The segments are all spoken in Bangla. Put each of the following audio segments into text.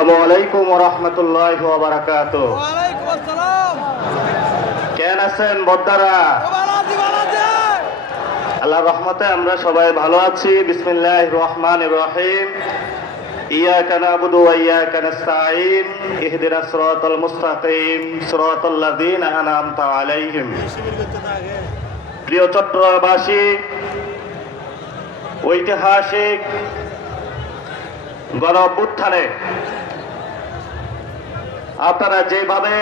আসসালামু আলাইকুম ওয়া রাহমাতুল্লাহি ওয়া বারাকাতুহু। ওয়া আলাইকুম আসসালাম। কেন আছেন বদ্দারা? আল্লাহর রহমতে আমরা সবাই ভালো আছি। বিসমিল্লাহির রহমানির রহিম। ইয়াকা না'বুদু ওয়া ইয়াকা নাস্তাঈন। ইহদিনাস সিরাতাল মুস্তাকিম সিরাতাল লাযীনা আন'আমতা আলাইহিম। প্রিয় চট্টগ্রামবাসী, ঐতিহাসিক গণ অভ্যুত্থানে আপনারা যেভাবে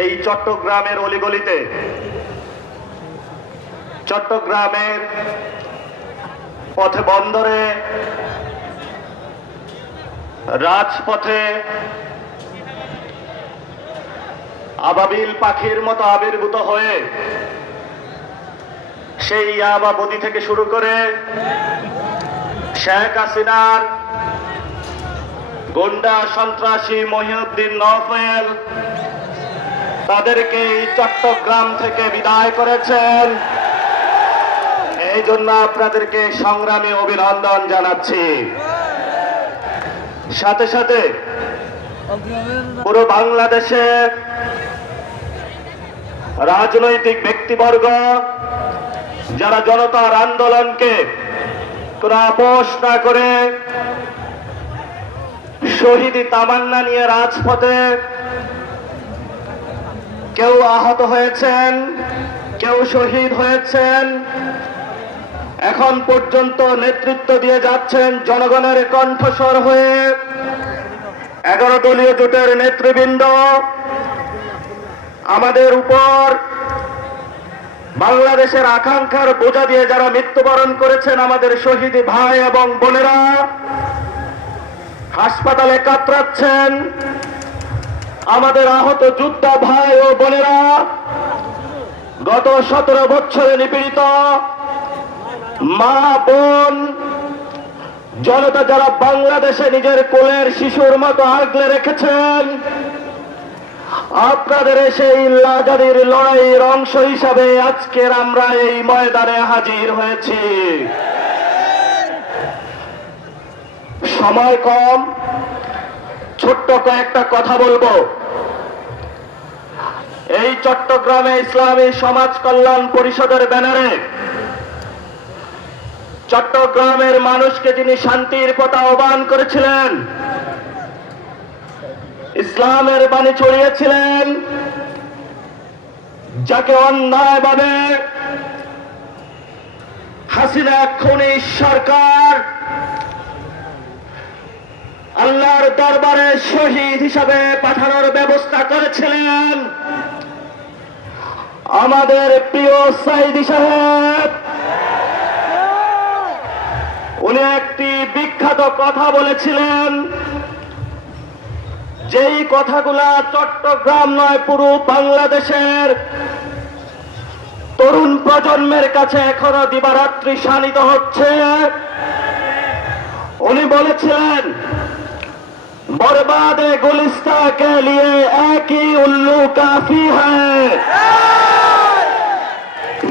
এই চট্টগ্রামের অলিগলিতে, চট্টগ্রামের পথে বন্দরে, রাজপথে আবাবিল পাখির মতো আবির্ভূত হয়ে সেই ইয়াবাবতী থেকে শুরু করে শেখ হাসিনার গুন্ডা সন্ত্রাসী মহিউদ্দিন নওফেল তাদেরকে এই চট্টগ্রাম থেকে বিদায় করেছেন। এই জন্য আপনাদেরকে সংগ্রামী অভিনন্দন জানাচ্ছি। সাথে সাথে পুরো বাংলাদেশে রাজনৈতিক ব্যক্তিবর্গ যারা জনতার আন্দোলনকে কোনো আপোষ না করে শহীদি তামান্না নিয়ে রাজপথে কেউ আহত হয়েছেন, কেউ শহীদ হয়েছেন, এখন পর্যন্ত নেতৃত্ব দিয়ে যাচ্ছেন জনগণের কণ্ঠস্বর হয়ে 11 দলীয় জোটের নেতৃবৃন্দ। আমাদের উপর বাংলাদেশের আকাঙ্ক্ষার বোঝা দিয়ে যারা মৃত্যুবরণ করেছেন আমাদের শহীদ ভাই এবং বোনেরা হাসপাতালে কাতরাচ্ছেন, আমাদের আহত যোদ্ধা ভাই ও বোনেরা গত 17 বছরে নিপীড়িত মা বোন জনতা যারা বাংলাদেশে নিজের কোলের শিশুর মতো আগলে রেখেছেন, আপনাদের সেই আজাদির লড়াইয়ের অংশ হিসাবে আজকের আমরা এই ময়দানে হাজির হয়েছি। সময় কম, ছোট্ট কয়েকটা কথা বলবো। এই চট্টগ্রামে ইসলামী সমাজ কল্যাণ পরিষদের ব্যানারে চট্টগ্রামের মানুষকে যিনি শান্তির পথে আহ্বান করেছিলেন, ইসলামের বাণী ছড়িয়েছিলেন, যাকে অন্যায়ভাবে হাসিনা খুনি সরকার আল্লাহর দরবারে শহীদ হিসাবে পাঠানোর ব্যবস্থা করেছিলেন আমাদের প্রিয় সাইদি সাহেব। উনি একটি বিখ্যাত কথা বলেছিলেন, যেই কথাগুলা চট্টগ্রাম নয় পুরো বাংলাদেশের তরুণ প্রজন্মের কাছে এখনো দিবারাত্রি শানিত হচ্ছে। উনি বলেছিলেন, বরবাদে গুলিস্তা কে লিয়ে এক হি উল্লू काफी है,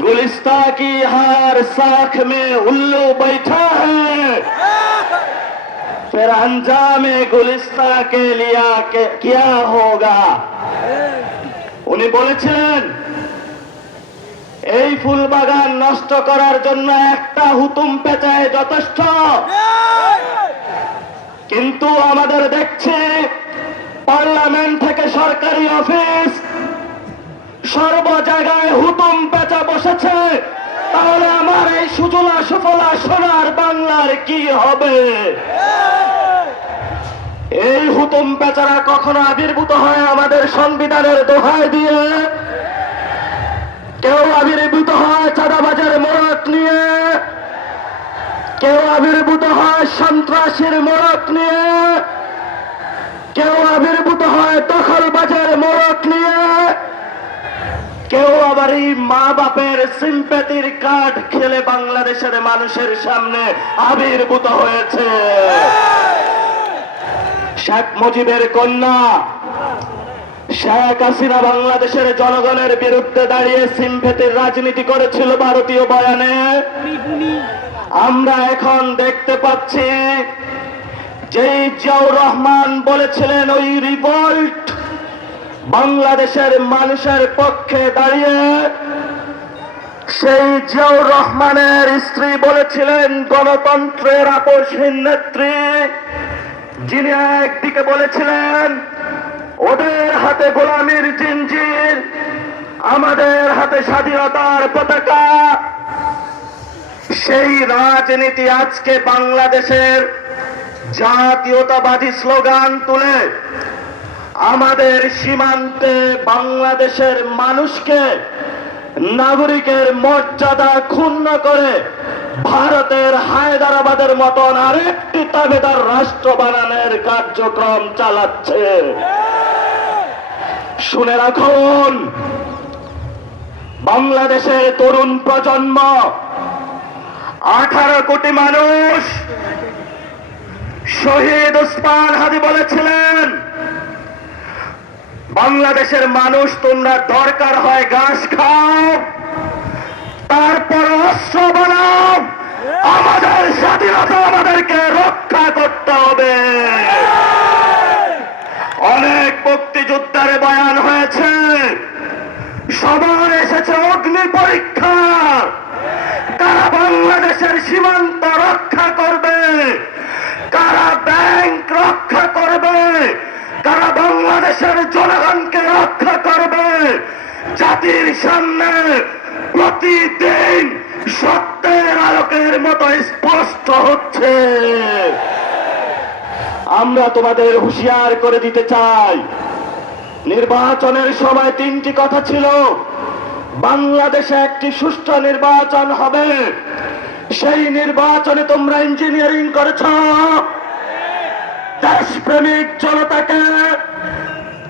गुलिस्ता की हर साख में उल्लू बैठा है, फिर अंजाम गुलिस्ता के लिया क्या होगा। উনি বলেছিলেন, এই ফুল বাগান নষ্ট করার জন্য একটা হুতুম পেঁচায় যথেষ্ট, কিন্তু আমাদের দেখছি পার্লামেন্ট থেকে সরকারি অফিস সর্ব জায়গায় হুতুম পেঁচা বসেছে। তাহলে আমার এই সুজলা সুফলা সোনার বাংলার কি হবে? এই হুতুম পেঁচারা কখনো আবির্ভূত হয় আমাদের সংবিধানের দোহাই দিয়ে, কেউ আবির্ভূত হয় চাঁদাবাজের মোড়ক নিয়ে, কেউ আবির্ভূত হয় সন্ত্রাসীর মোড়ক নিয়ে, কেউ আবির্ভূত হয় দখলবাজের মোড়ক নিয়ে, কেউ আবার এই মা বাপের সিম্প্যাথির কার্ড খেলে বাংলাদেশের মানুষের সামনে আবির্ভূত হয়েছে। শেখ মুজিবের কন্যা শেখ হাসিনা বাংলাদেশের জনগণের বিরুদ্ধে দাঁড়িয়ে সিম্প্যাথির রাজনীতি করেছিল ভারতীয় বয়ানে। আমরা এখন দেখতে পাচ্ছি যে জিয়াউর রহমান বলেছিলেন ওই রিভোল্ট বাংলাদেশের মানুষের পক্ষে দাঁড়িয়ে, সেই জিয়াউর রহমানের স্ত্রী বলেছিলেন গণতন্ত্রের আপসহীন নেত্রী, যিনি একদিকে বলেছিলেন ওদের হাতে গোলামীর জিঞ্জির, আমাদের হাতে স্বাধীনতার পতাকা। সেই রাজনীতি আজকে বাংলাদেশের জাতীয়তাবাদী স্লোগান তুলে আমাদের সীমান্তে বাংলাদেশের মানুষকে নাগরিকের মর্যাদা ক্ষুণ্ণ করে ভারতের হায়দ্রাবাদের মতন আরেকটি তাবেদার রাষ্ট্র বানানোর কার্যক্রম চালাচ্ছে। শুনে রাখুন, বাংলাদেশের তরুণ প্রজন্ম 18 কোটি মানুষ। শহীদ ওসমান হাদি বলেছিলেন বাংলাদেশের মানুষ তোমরা দরকার হয় ঘাস খাও, তারপর অস্ত্র বানাও, আমাদের স্বাধীনতা আমাদেরকে রক্ষা করতে হবে। অনেক মুক্তিযোদ্ধার বয়ান হয়েছে, সবার এসেছে অগ্নি পরীক্ষা। কারা বাংলাদেশের সীমান্ত রক্ষা করবে, কারা ব্যাংক রক্ষা করবে, কারা বাংলাদেশের জনগণকে রক্ষা করবে, জাতির সামনে প্রতিদিন সত্যের আলোকের মতো স্পষ্ট হচ্ছে। আমরা তোমাদের হুঁশিয়ার করে দিতে চাই, নির্বাচনের সময় 3টি কথা ছিল। বাংলাদেশে একটি সুষ্ঠু নির্বাচন হবে, সেই নির্বাচনে তোমরা ইঞ্জিনিয়ারিং করেছ। দেশপ্রেমিক জনতাকে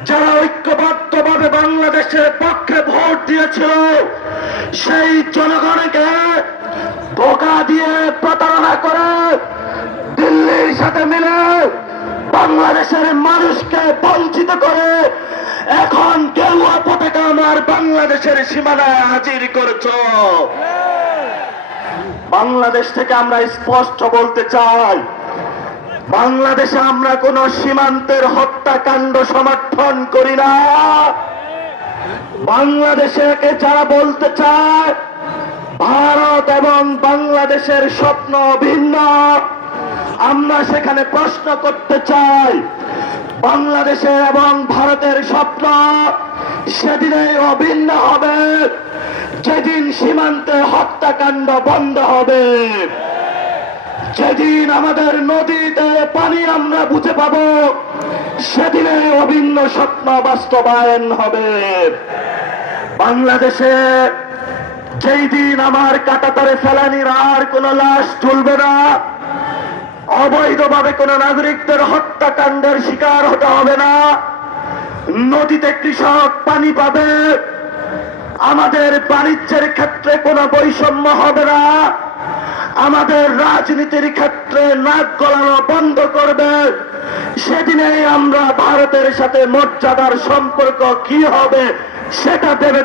যারা ঐক্যবদ্ধভাবে বাংলাদেশের পক্ষে ভোট দিয়েছিল, সেই জনগণকে ধোঁকা দিয়ে প্রতারণা করে দিল্লির সাথে মিলে বাংলাদেশের মানুষকে বঞ্চিত করে এখন গেরুয়া পতাকা আমার বাংলাদেশের সীমানায় হাজির করেছ। বাংলাদেশ থেকে আমরা স্পষ্ট বলতে চাই, বাংলাদেশে আমরা কোন সীমান্তের হত্যাকাণ্ড সমর্থন করি না। বাংলাদেশে যারা বলতে চায় ভারত এবং বাংলাদেশের স্বপ্ন ভিন্ন, আমরা সেখানে প্রশ্ন করতে চাই, বাংলাদেশের এবং ভারতের স্বপ্ন সেদিনে অভিন্ন হবে যেদিন সীমান্তে হত্যাকাণ্ড বন্ধ হবে, যেদিন আমাদের নদীতে পানি আমরা বুঝে পাবো, সেদিনে অভিন্ন স্বপ্ন বাস্তবায়ন হবে। বাংলাদেশে যেই দিন আমার কাঁটাতারে ফেলানির আর কোন লাশ ঝুলবে না, অবৈধভাবে কোন নাগরিকদের হত্যাকাণ্ডের শিকার হতে হবে না, নদীতে কৃষক পানি পাবে, আমাদের বাণিজ্যের ক্ষেত্রে কোনো বৈষম্য হবে না, আমাদের রাজনীতির ক্ষেত্রে নাক গলানো বন্ধ করবে, সেদিনে আমরা ভারতের সাথে মর্যাদার সম্পর্ক কি হবে সেটা দেবে।